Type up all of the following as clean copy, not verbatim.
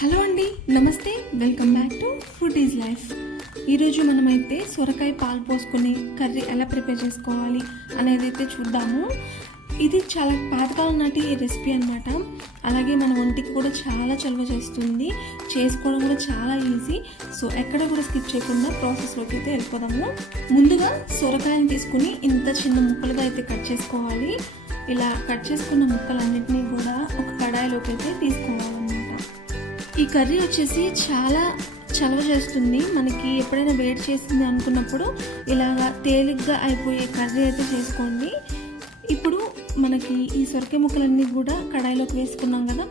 Hello అండి, నమస్తే. Welcome back to food is life. ఈరోజు మనమైతే సొరకాయ పాలు పోసుకొని కర్రీ ఎలా ప్రిపేర్ చేసుకోవాలి అనేది అయితే చూద్దాము. ఇది చాలా పాతకాలం నాటి రెసిపీ అనమాట. అలాగే మన ఒంటికి కూడా చాలా చలువ చేస్తుంది, చేసుకోవడం కూడా చాలా ఈజీ. సో ఎక్కడ కూడా స్కిప్ చేయకుండా ప్రాసెస్లోకి అయితే వెళ్ళిపోదాము. ముందుగా సొరకాయని తీసుకుని ఇంత చిన్న ముక్కలుగా అయితే కట్ చేసుకోవాలి. ఇలా కట్ చేసుకున్న ముక్కలన్నింటినీ కూడా ఒక కడాయిలోకి అయితే తీసుకోవాలన్నమాట. ఈ కర్రీ వచ్చేసి చాలా చలవ చేస్తుంది. మనకి ఎప్పుడైనా వేడి చేసింది అనుకున్నప్పుడు ఇలాగా తేలిగ్గా అయిపోయే కర్రీ అయితే చేసుకోండి. ఇప్పుడు మనకి ఈ సొరకాయ ముక్కలన్నీ కూడా కడాయిలోకి వేసుకున్నాం కదా,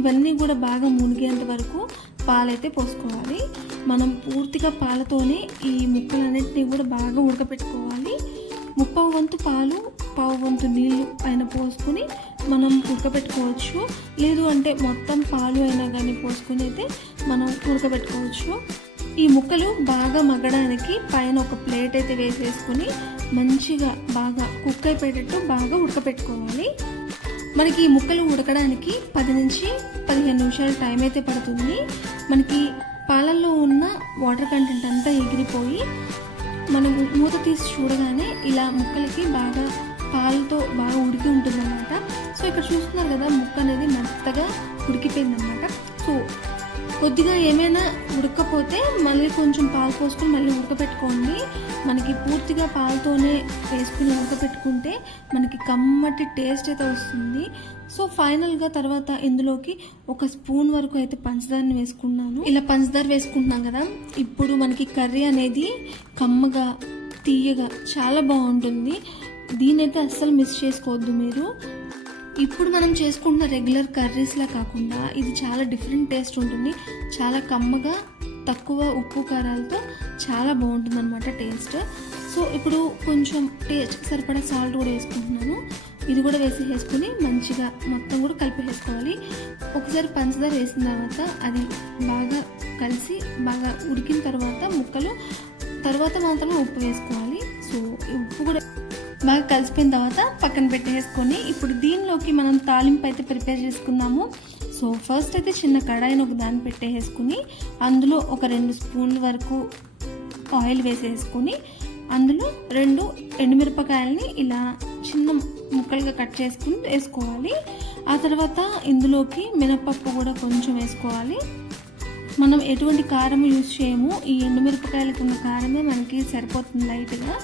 ఇవన్నీ కూడా బాగా మునిగేంత వరకు పాలైతే పోసుకోవాలి. మనం పూర్తిగా పాలతోనే ఈ ముక్కలన్నింటినీ కూడా బాగా ఉడకపెట్టుకోవాలి. 3/4 వంతు పాలు, 1/4 వంతు నీళ్ళు అయినా పోసుకొని మనం ఉడకబెట్టుకోవచ్చు. లేదు అంటే మొత్తం పాలు అయినా కానీ పోసుకొని అయితే మనం ఉడకబెట్టుకోవచ్చు. ఈ ముక్కలు బాగా మగ్గడానికి పైన ఒక ప్లేట్ అయితే వేసేసుకొని మంచిగా బాగా కుక్ అయిపోయేటట్టు బాగా ఉడకబెట్టుకోవాలి. మనకి ఈ ముక్కలు ఉడకడానికి 10 నుంచి 15 నిమిషాల టైం అయితే పడుతుంది. మనకి పాలల్లో ఉన్న వాటర్ కంటెంట్ అంతా ఎగిరిపోయి మనం మూత తీసి చూడగానే ఇలా ముక్కలకి బాగా పాలతో బాగా ఉడికి ఉంటుందన్నమాట. సో ఇక్కడ చూస్తున్నారు కదా, ముక్క అనేది మెత్తగా ఉడికిపోయిందన్నమాట. సో కొద్దిగా ఏమైనా ఉడకపోతే మళ్ళీ కొంచెం పాలు పోసుకొని మళ్ళీ ఉడకపెట్టుకోండి. మనకి పూర్తిగా పాలతోనే వేసుకుని ఉడకపెట్టుకుంటే మనకి కమ్మటి టేస్ట్ అయితే వస్తుంది. సో ఫైనల్గా తర్వాత ఇందులోకి 1 స్పూన్ వరకు అయితే పంచదారని వేసుకున్నాను. ఇలా పంచదార వేసుకుంటున్నాం కదా, ఇప్పుడు మనకి కర్రీ అనేది కమ్మగా తీయగా చాలా బాగుంటుంది. దీనైతే అస్సలు మిస్ చేసుకోవద్దు మీరు. ఇప్పుడు మనం చేసుకుంటున్న రెగ్యులర్ కర్రీస్లా కాకుండా ఇది చాలా డిఫరెంట్ టేస్ట్ ఉంటుంది. చాలా కమ్మగా, తక్కువ ఉప్పు కారాలతో చాలా బాగుంటుంది అనమాట టేస్ట్. సో ఇప్పుడు కొంచెం టేస్ట్ సరిపడా సాల్ట్ కూడా వేసుకుంటున్నాను. ఇది కూడా వేసుకుని మంచిగా మొత్తం కూడా కలిపేసుకోవాలి. ఒకసారి పంచదార వేసిన తర్వాత అది బాగా కలిసి బాగా ఉడికిన తర్వాత ముక్కలు తర్వాత మాత్రం ఉప్పు వేసుకోవాలి. సో ఉప్పు కూడా బాగా కలిసిపోయిన తర్వాత పక్కన పెట్టేసుకొని ఇప్పుడు దీనిలోకి మనం తాలింపు అయితే ప్రిపేర్ చేసుకున్నాము. సో ఫస్ట్ అయితే చిన్న కడాయిని ఒక దాన్ని పెట్టేసుకుని అందులో ఒక 2 స్పూన్ల వరకు ఆయిల్ వేసేసుకొని అందులో 2 ఎండుమిరపకాయలని ఇలా చిన్న ముక్కలుగా కట్ చేసుకుని వేసుకోవాలి. ఆ తర్వాత ఇందులోకి మినపప్పు కూడా కొంచెం వేసుకోవాలి. మనం ఎటువంటి కారం యూజ్ చేయము, ఈ ఎండుమిరపకాయలకు ఉన్న కారమే మనకి సరిపోతుంది లైట్గా.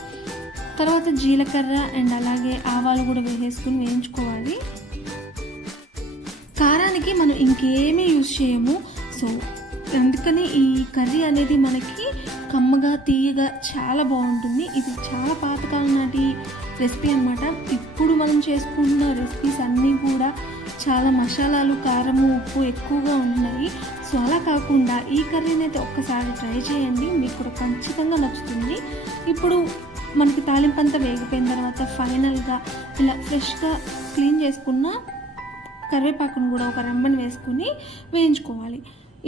తర్వాత జీలకర్ర అండ్ అలాగే ఆవాలు కూడా వేసేసుకుని వేయించుకోవాలి. కారానికి మనం ఇంకేమీ యూజ్ చేయము. సో అందుకని ఈ కర్రీ అనేది మనకి కమ్మగా తీయగా చాలా బాగుంటుంది. ఇది చాలా పాతకాలం నాటి రెసిపీ అనమాట. ఇప్పుడు మనం చేసుకుంటున్న రెసిపీస్ అన్నీ కూడా చాలా మసాలాలు, కారము, ఉప్పు ఎక్కువగా ఉన్నాయి. సో అలా కాకుండా ఈ కర్రీని అయితే ఒక్కసారి ట్రై చేయండి, మీకు కూడా ఖచ్చితంగా నచ్చుతుంది. ఇప్పుడు మనకి తాలింపు అంతా వేగిపోయిన తర్వాత ఫైనల్గా ఇలా ఫ్రెష్గా క్లీన్ చేసుకున్న కరివేపాకును కూడా ఒక రెమ్మని వేసుకుని వేయించుకోవాలి.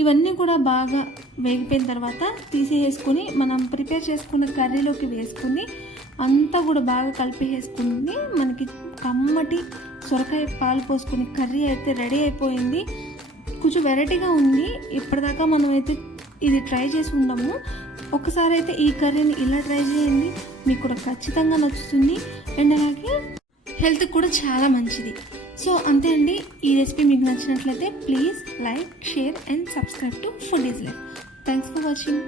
ఇవన్నీ కూడా బాగా వేగిపోయిన తర్వాత తీసేసుకుని మనం ప్రిపేర్ చేసుకున్న కర్రీలోకి వేసుకుని అంతా కూడా బాగా కలిపేసుకుని మనకి కమ్మటి సొరకాయ పాలు పోసుకుని కర్రీ అయితే రెడీ అయిపోయింది. కొంచెం వెరైటీగా ఉంది. ఇప్పటిదాకా మనం అయితే ఇది ట్రై చేసి ఉన్నాము. ఒకసారి అయితే ఈ కర్రీని ఇలా ట్రై చేయండి, మీకు కూడా ఖచ్చితంగా నచ్చుతుంది. అండ్ అలాగే హెల్త్కి కూడా చాలా మంచిది. సో అంతే అండి, ఈ రెసిపీ మీకు నచ్చినట్లయితే please like, share and subscribe to food is life. Thanks for watching.